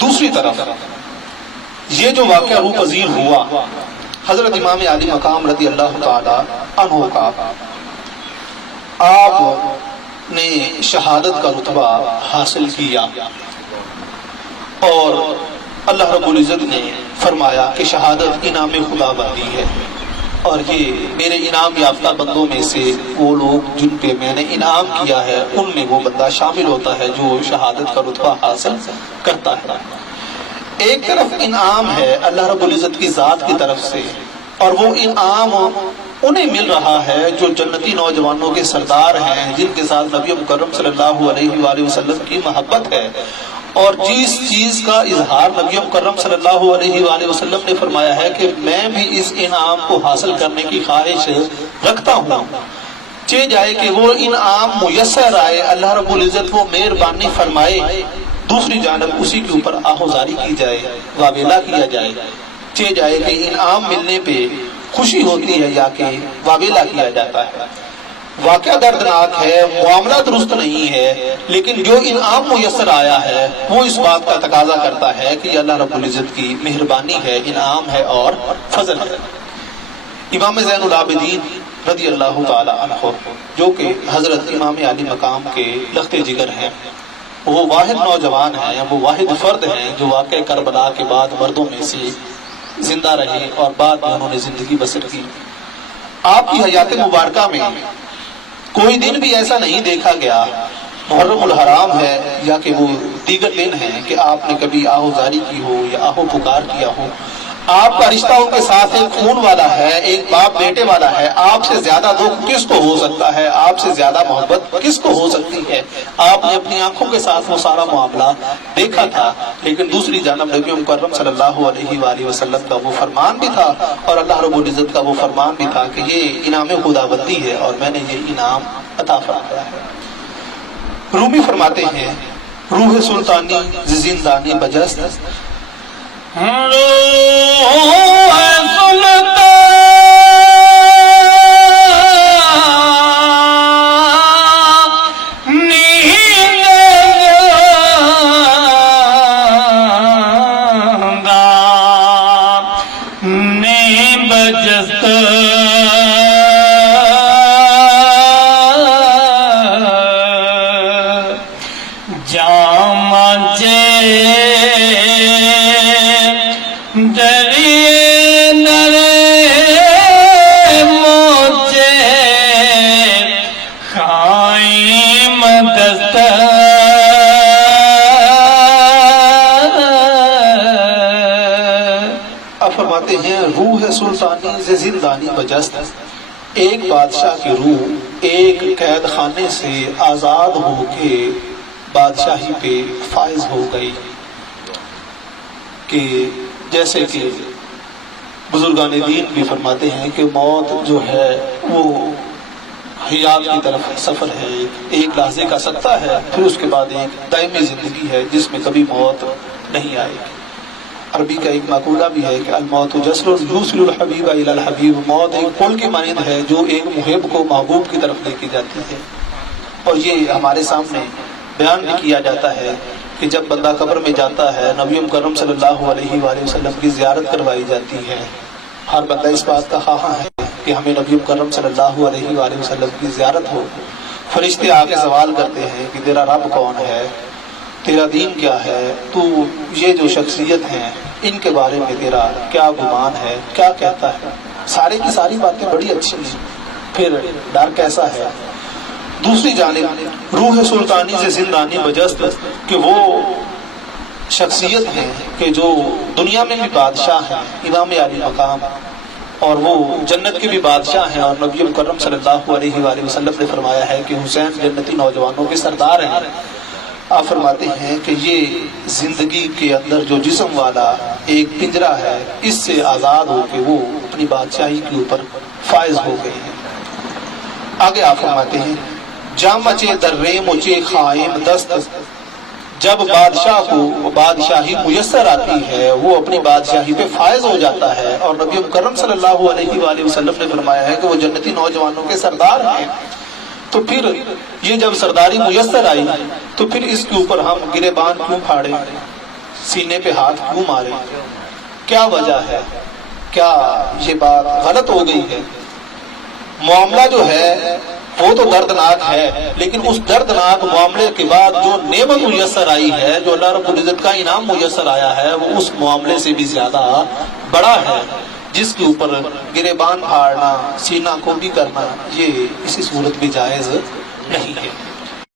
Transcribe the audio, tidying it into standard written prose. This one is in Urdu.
دوسری طرف یہ جو واقعہ روح پذیر ہوا حضرت امام عالی مقام رضی اللہ تعالی عنہ کا، آپ نے شہادت کا رتبہ حاصل کیا اور اللہ رب العزت نے فرمایا کہ شہادت انعام خدا بندی ہے، اور یہ میرے انعام یافتہ بندوں میں سے وہ لوگ جن پہ میں نے انعام کیا ہے ان میں وہ بندہ شامل ہوتا ہے جو شہادت کا رتبہ حاصل کرتا ہے۔ ایک طرف انعام ہے اللہ رب العزت کی ذات کی طرف سے، اور وہ انعام انہیں مل رہا ہے جو جنتی نوجوانوں کے سردار ہیں، جن کے ساتھ نبی مکرم صلی اللہ علیہ وآلہ وسلم کی محبت ہے، اور جس چیز کا اظہار نبی مکرم صلی اللہ علیہ وآلہ وسلم نے فرمایا ہے کہ میں بھی اس انعام کو حاصل کرنے کی خواہش رکھتا ہوں، چاہے جائے کہ وہ انعام میسر آئے، اللہ رب العزت وہ مہربانی فرمائے، دوسری جانب اسی کے اوپر آہوزاری کی جائے، واویلا کیا جائے، چاہے جائے کہ انعام ملنے پہ خوشی ہوتی ہے یا کہ واویلا کیا جاتا ہے۔ واقعہ دردناک ہے، معاملہ درست نہیں ہے، لیکن جو انعام میسر آیا ہے وہ اس بات کا تقاضا کرتا ہے کہ یہ اللہ رب العزت کی مہربانی ہے، انعام ہے اور فضل ہے۔ امام زین العابدین رضی اللہ تعالی عنہ جو کہ حضرت امام عالی مقام کے لخت جگر ہیں، وہ واحد نوجوان ہیں، وہ واحد فرد ہیں جو واقع کربلا کے بعد مردوں میں سے زندہ رہے اور بعد میں انہوں نے زندگی بسر کی۔ آپ کی حیات مبارکہ میں کوئی دن بھی ایسا نہیں دیکھا گیا، محرم الحرام ہے یا کہ وہ دیگر دن ہیں، کہ آپ نے کبھی آہوزاری کی ہو یا آہو پکار کیا ہو۔ آپ کا رشتہ ان کے ساتھ ایک خون والا ہے، ایک باپ بیٹے والا ہے۔ آپ سے زیادہ دکھ کس کو ہو سکتا ہے، آپ سے زیادہ محبت کس کو ہو سکتی ہے؟ آپ نے اپنی آنکھوں کے ساتھ وہ سارا معاملہ دیکھا تھا، لیکن دوسری جانب نبی مکرم صلی اللہ علیہ وآلہ وسلم کا وہ فرمان بھی تھا اور اللہ رب العزت کا وہ فرمان بھی تھا کہ یہ انعام خداوندی ہے اور میں نے یہ انعام عطا فرمایا ہے۔ رومی فرماتے ہیں روح سلطانی زندانی بجست، فرماتے ہیں روح سلطانی سے زندانی بجست، ایک بادشاہ کی روح ایک قید خانے سے آزاد ہو کے بادشاہی پہ فائز ہو گئی، کہ جیسے کہ بزرگان دین بھی فرماتے ہیں کہ موت جو ہے وہ حیات کی طرف سفر ہے، ایک لحظے کا سکتہ ہے، پھر اس کے بعد ایک دائمی زندگی ہے جس میں کبھی موت نہیں آئے گی۔ عربی کا ایک مقولہ بھی ہے کہ الموت جسر یوصل الحبیب الی الحبیب، موت ایک پل کی مانند ہے جو ایک محب کو محبوب کی طرف لے کے جاتی ہے۔ اور یہ ہمارے سامنے بیان بھی کیا جاتا ہے کہ جب بندہ قبر میں جاتا ہے نبی مکرم صلی اللہ علیہ وآلہ وسلم کی زیارت کروائی جاتی ہے۔ ہر بندہ اس بات کا خواہاں ہے کہ ہمیں نبی مکرم صلی اللہ علیہ وآلہ وسلم کی زیارت ہو۔ فرشتے آ کے سوال کرتے ہیں کہ تیرا رب کون ہے، تیرا دین کیا ہے، تو یہ جو شخصیت ہیں ان کے بارے میں تیرا کیا گمان ہے، کیا کہتا ہے۔ سارے کی ساری باتیں بڑی اچھی ہیں، پھر ڈر کیسا ہے۔ دوسری جانب روح سلطانی سے زندانی بجست، کہ وہ شخصیت ہیں کہ جو دنیا میں بھی بادشاہ ہیں، امام عالی مقام، اور وہ جنت کے بھی بادشاہ ہیں، اور نبی مکرم صلی اللہ علیہ وآلہ وسلم نے فرمایا ہے کہ حسین جنتی نوجوانوں کے سردار ہیں۔ آپ فرماتے ہیں کہ یہ زندگی کے اندر جو جسم والا ایک پنجرا ہے، اس سے آزاد ہو کے وہ اپنی بادشاہی کے اوپر فائز ہو گئے ہیں۔ آگے آپ فرماتے ہیں جامچے درے مچے خائم دست، جب بادشاہ کو بادشاہی میسر آتی ہے وہ اپنی بادشاہی پہ فائز ہو جاتا ہے، اور نبی مکرم صلی اللہ علیہ وآلہ وسلم نے فرمایا ہے کہ وہ جنتی نوجوانوں کے سردار ہیں۔ تو پھر یہ جب سرداری میسر آئی تو پھر اس کے اوپر ہم گریبان کیوں پھاڑے، سینے پہ ہاتھ کیوں مارے؟ کیا وجہ ہے؟ کیا یہ بات غلط ہو گئی ہے؟ معاملہ جو ہے وہ تو دردناک ہے، لیکن اس دردناک معاملے کے بعد جو نعمت میسر آئی ہے، جو اللہ رب العزت کا انعام میسر آیا ہے، وہ اس معاملے سے بھی زیادہ بڑا ہے، جس کے اوپر گریبان پھاڑنا، سینہ کو بھی کرنا، یہ کسی صورت بھی جائز نہیں ہے۔